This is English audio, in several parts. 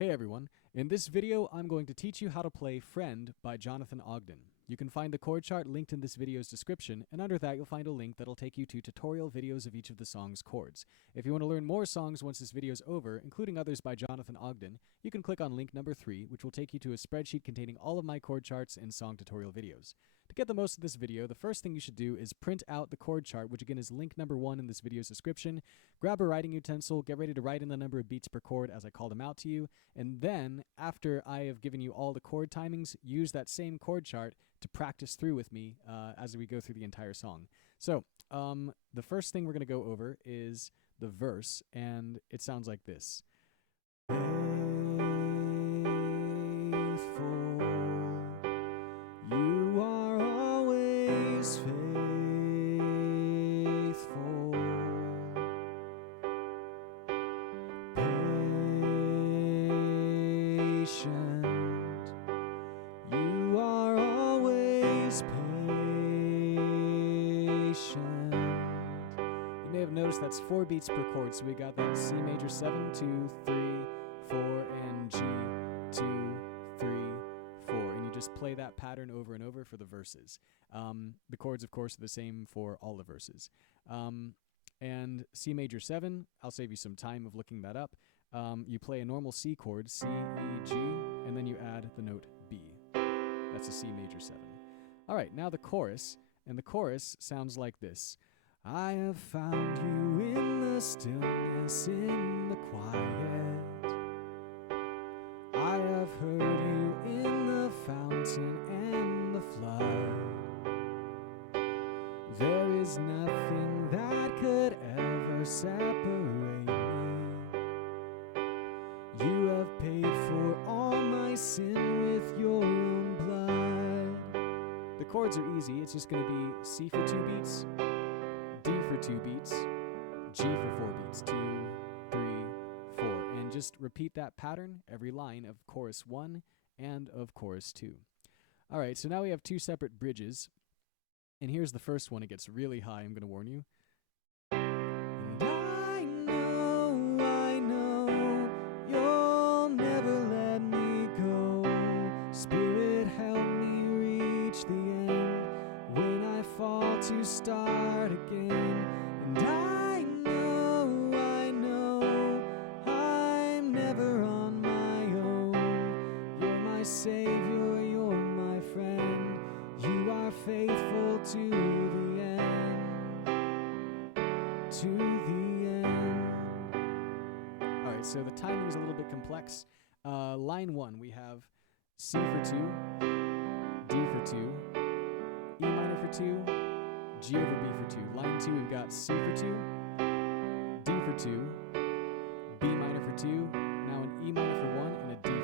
Hey everyone, in this video I'm going to teach you how to play Friend by Jonathan Ogden. You can find the chord chart linked in this video's description, and under that you'll find a link that'll take you to tutorial videos of each of the song's chords. If you want to learn more songs once this video's over, including others by Jonathan Ogden, you can click on link number 3, which will take you to a spreadsheet containing all of my chord charts and song tutorial videos. To get the most of this video, the first thing you should do is print out the chord chart, which again is link number 1 in this video's description. Grab a writing utensil, get ready to write in the number of beats per chord as I call them out to you, and then, after I have given you all the chord timings, use that same chord chart to practice through with me as we go through the entire song. So, the first thing we're going to go over is the verse, and it sounds like this. Faithful, you are always faithful. Patient, you are always patient. You may have noticed that's 4 beats per chord, so we got that C major 7, 2, 3, 4, and G, 2, 3, 4. And you just play that pattern over and over for the verses. The chords, of course, are the same for all the verses. And C major 7, I'll save you some time of looking that up. You play a normal C chord, C, E, G, and then you add the note B. That's a C major 7. All right, now the chorus, and the chorus sounds like this. I have found you in the stillness, in the quiet. I have heard you in the fountain and the flood. There is nothing that could ever separate me. You have paid for all my sin with your own blood. The chords are easy. It's just going to be C for 2 beats, D for 2 beats, G for 4 beats, 2, 3, 4. And just repeat that pattern every line of chorus 1 and of chorus 2. All right, so now we have 2 separate bridges. And here's the first one. It gets really high, I'm going to warn you. And I know, you'll never let me go. Spirit, help me reach the end when I fall to start again. And I know, I'm never on my own. You're my savior, you're my friend. You are faithful to the end. To the end. All right, so the timing is a little bit complex. Line 1, we have C for 2, D for 2, E minor for 2, G over B for 2. Line 2, we've got C for 2, D for 2, B minor for 2, now an E minor for 1, and a D for 1.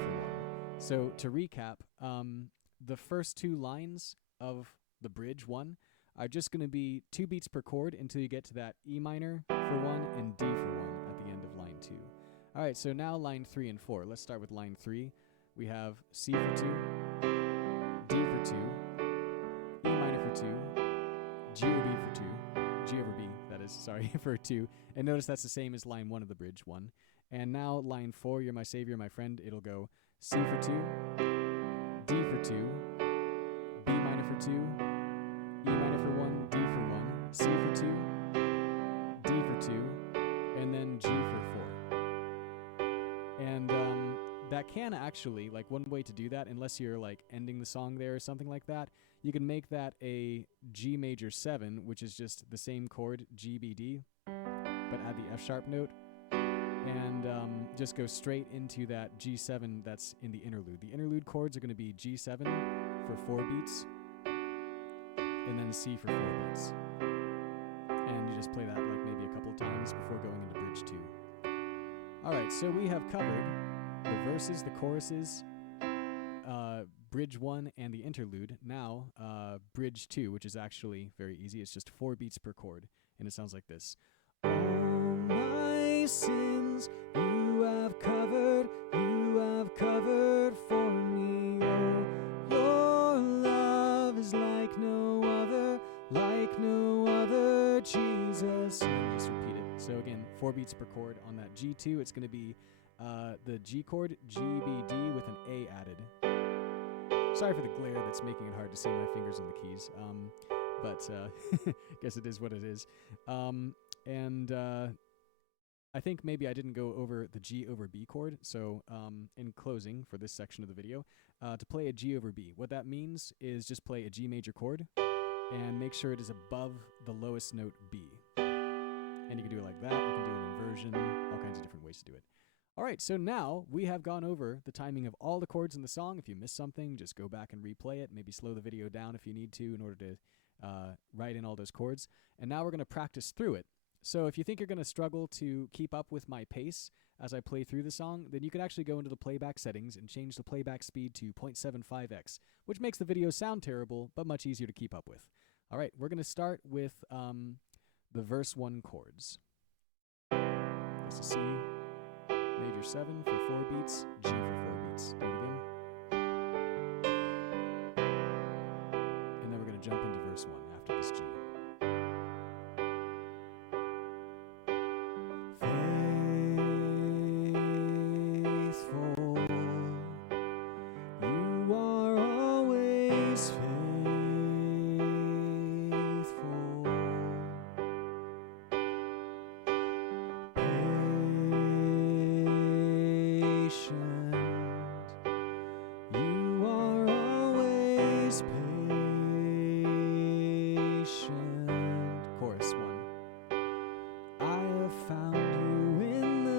So to recap, the first 2 lines of the bridge 1 are just going to be 2 beats per chord until you get to that E minor for 1 and D for 1 at the end of line 2. All right, so now line 3 and 4. Let's start with line 3. We have C for 2, D for 2, E minor for 2, G over B for 2, G over B, that is, sorry, for 2. And notice that's the same as line 1 of the bridge 1. And now line 4, you're my savior, my friend, it'll go C for 2, D for 2, B minor for 2, E minor for 1, D for 1, C for 2, D for 2, and then G for 4. And that can actually, like one way to do that, unless you're like ending the song there or something like that, you can make that a G major 7, which is just the same chord, G, B, D, but add the F sharp note, and just go straight into that G7 that's in the interlude. The interlude chords are going to be G7 for 4 beats, and then C for 4 beats. And you just play that like maybe a couple of times before going into bridge 2. Alright, so we have covered the verses, the choruses, bridge 1, and the interlude. Now, bridge 2, which is actually very easy. It's just 4 beats per chord, and it sounds like this. All my sins you have covered for me. Oh, your love is like no other, Jesus. And just repeat it. So again, 4 beats per chord on that G2. It's going to be the G chord, G, B, D with an A added. Sorry for the glare that's making it hard to see my fingers on the keys, but I guess it is what it is. I think maybe I didn't go over the G over B chord, so in closing for this section of the video, to play a G over B, what that means is just play a G major chord and make sure it is above the lowest note B. And you can do it like that, you can do an inversion, all kinds of different ways to do it. All right, so now we have gone over the timing of all the chords in the song. If you missed something, just go back and replay it, maybe slow the video down if you need to in order to write in all those chords. And now we're going to practice through it. So if you think you're going to struggle to keep up with my pace as I play through the song, then you could actually go into the playback settings and change the playback speed to 0.75x, which makes the video sound terrible, but much easier to keep up with. All right, we're going to start with the verse 1 chords. This is C major 7 for 4 beats, G for 4 beats. Do it again. And then we're going to jump into verse 1 after this G.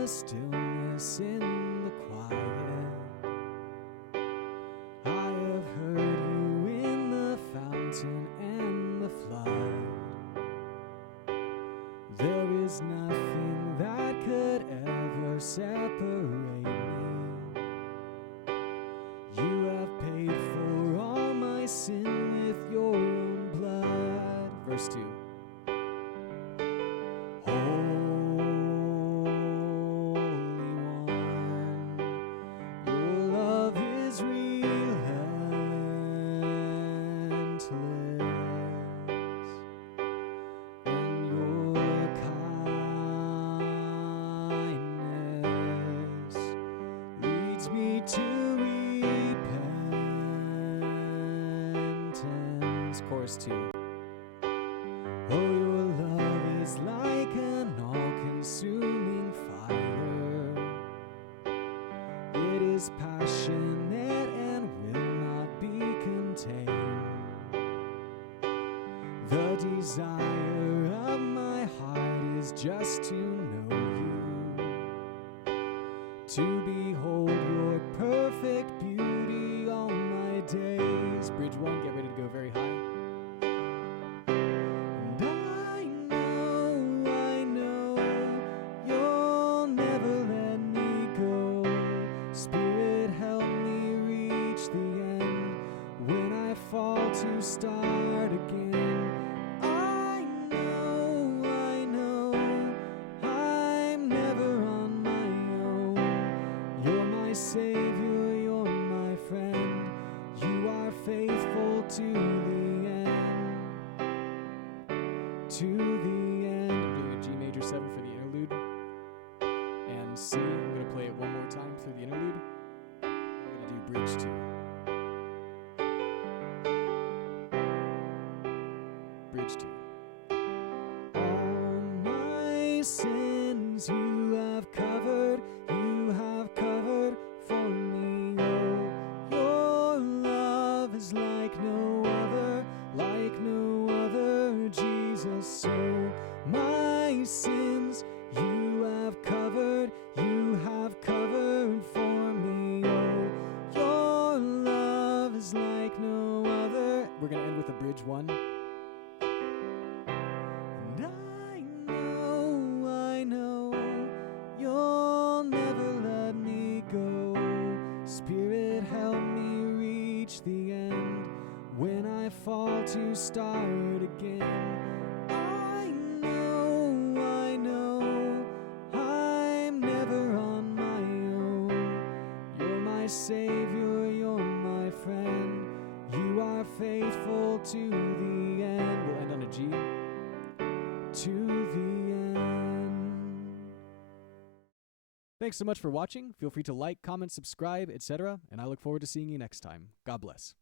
Stillness in the quiet, I have heard you in the fountain and the flood. There is nothing that could ever separate me. You have paid for all my sin with your own blood. Verse 2. Chorus 2. Oh, your love is like an all-consuming fire. It is passionate and will not be contained. The desire of my heart is just to know you, to behold your perfect beauty all my days. Bridge 1, get ready to go very high. To start again. I know, I'm never on my own. You're my savior, you're my friend. You are faithful to the end. To the end. I'm doing a G major 7 for the interlude. And C, I'm going to play it one more time through the interlude. We're going to do bridge 2. Bridge 2. All my sins you have covered for me. Oh, your love is like no other, Jesus. So my sins you have covered for me. Oh, your love is like no other. We're going to end with a bridge 1. I know, you'll never let me go. Spirit, help me reach the end. When I fall to start again. I know, I'm never on my own. You're my savior, you're my friend. You are faithful to the end. We'll end on a G. To the end. Thanks so much for watching. Feel free to like, comment, subscribe, etc., and I look forward to seeing you next time. God bless.